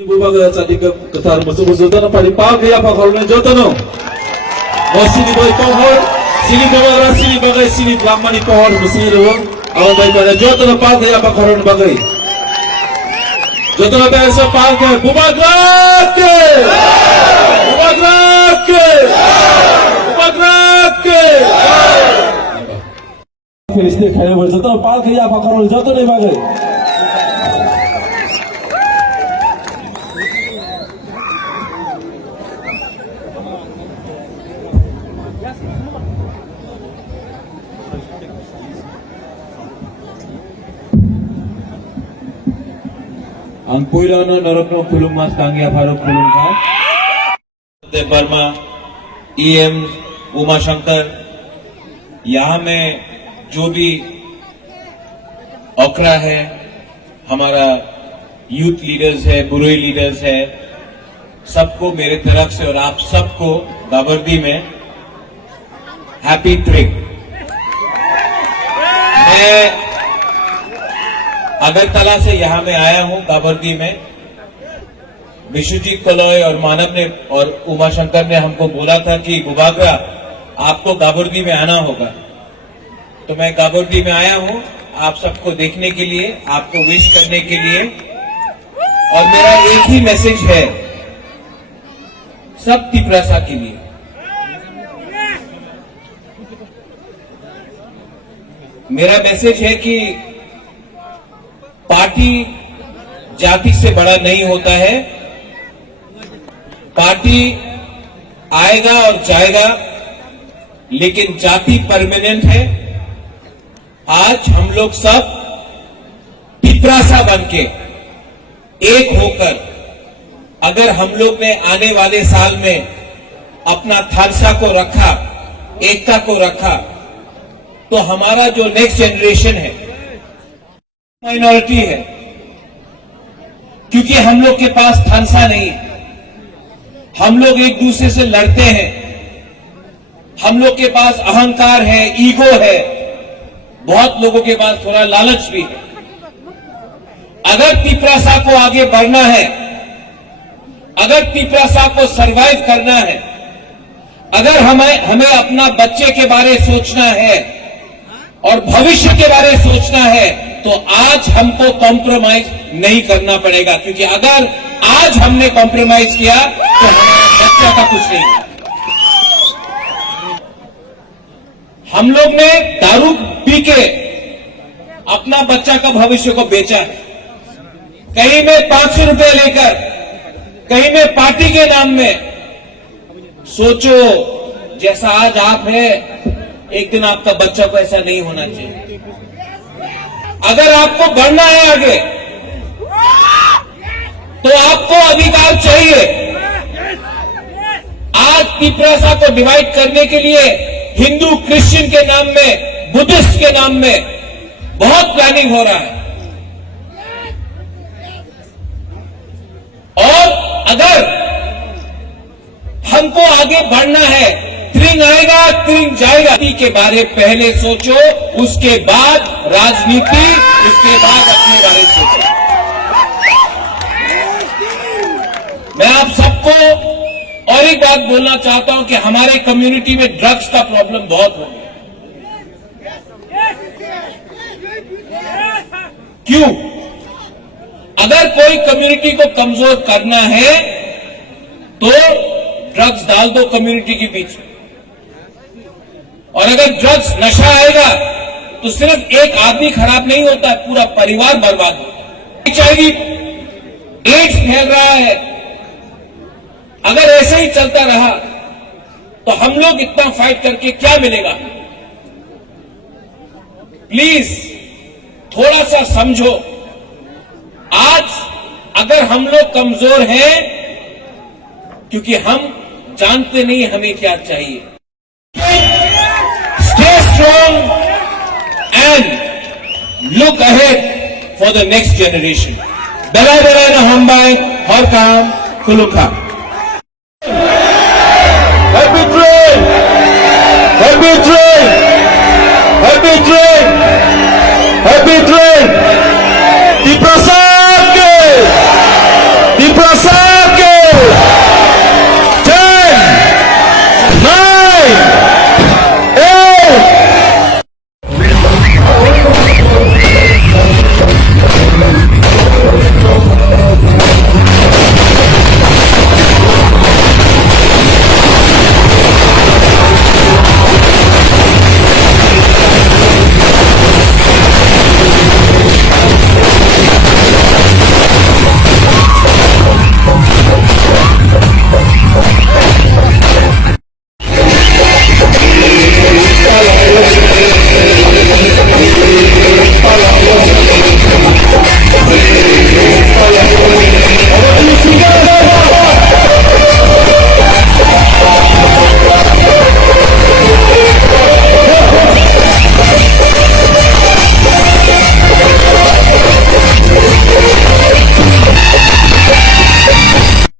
Bubaga tadi ketar musuh-musuh tanah padi pagi apa kalau ni jotono. Sini boy pohon, sini bawa sini bagai sini lama ni pohon sini dulu. Awak baik pada jotono pagi apa kalau ni bagai. Jotono biasa pagi bubaga ke, bubaga ke, bubaga ke. Filistin kaya berjotono pagi apa kalau jotono bagai. Ang puilo no norokno kulung mas kangia faruk kulung ka देव Verma EM Uma Shankar यहाँ में जो भी ओकरा है हमारा youth leaders है बुरुई leaders है सबको मेरे तरफ से और आप सबको गाबर्दी में हैप्पी ट्रिक। मैं अगरतला से यहां में आया हूं गाबर्दी में। विश्वजीत कलौय और मानव ने और उमा शंकर ने हमको बोला था कि बुबागरा आपको गाबर्दी में आना होगा, तो मैं गाबर्दी में आया हूं आप सबको देखने के लिए, आपको विश करने के लिए। और मेरा एक ही मैसेज है सब तिपरासा के लिए, मेरा मैसेज है कि पार्टी जाति से बड़ा नहीं होता है। पार्टी आएगा और जाएगा लेकिन जाति परमानेंट है। आज हम लोग सब तिपरासा बनके एक होकर अगर हम लोग ने आने वाले साल में अपना थालसा को रखा, एकता को रखा, तो हमारा जो नेक्स्ट जनरेशन है माइनॉरिटी है, क्योंकि हम लोग के पास थानसा नहीं है। हम लोग एक दूसरे से लड़ते हैं, हम लोग के पास अहंकार है, ईगो है, बहुत लोगों के पास थोड़ा लालच भी है। अगर तिपरासा को आगे बढ़ना है, अगर तिपरासा को सरवाइव करना है, अगर हमें अपना बच्चे के बारे सोचना है और भविष्य के बारे सोचना है, तो आज हमको कॉम्प्रोमाइज नहीं करना पड़ेगा, क्योंकि अगर आज हमने कॉम्प्रोमाइज किया तो हमारे बच्चा का कुछ नहीं। हम लोग ने दारू पी के अपना बच्चा का भविष्य को बेचा है, कहीं में 500 रुपए लेकर, कहीं में पार्टी के नाम में। सोचो जैसा आज आप है, एक दिन आपका बच्चा को ऐसा नहीं होना चाहिए। अगर आपको बढ़ना है आगे तो आपको अधिकार चाहिए। आज तिपरासा को डिवाइड करने के लिए हिंदू क्रिश्चियन के नाम में, बुद्धिस्ट के नाम में बहुत प्लानिंग हो रहा है। और अगर हमको आगे बढ़ना है, त्रिंग आएगा त्रिंग जाएगा के बारे पहले सोचो, उसके बाद राजनीति, उसके बाद अपने बारे सोचो। मैं आप सबको और एक बात बोलना चाहता हूं कि हमारे कम्युनिटी में ड्रग्स का प्रॉब्लम बहुत हो गया। क्यों? अगर कोई कम्युनिटी को कमजोर करना है तो ड्रग्स डाल दो कम्युनिटी के बीच में। और अगर ड्रग्स नशा आएगा तो सिर्फ एक आदमी खराब नहीं होता, पूरा परिवार बर्बाद होता है। HIV एड्स फैल रहा है। अगर ऐसे ही चलता रहा तो हम लोग इतना फाइट करके क्या मिलेगा? प्लीज थोड़ा सा समझो। आज अगर हम लोग कमजोर हैं क्योंकि हम जानते नहीं हमें क्या चाहिए। Stay strong and look ahead for the next generation. Belai belai na hombai, har kam kulukha. Happy train, happy train, happy train, happy train. Tiprasa ke, Tripura साहब के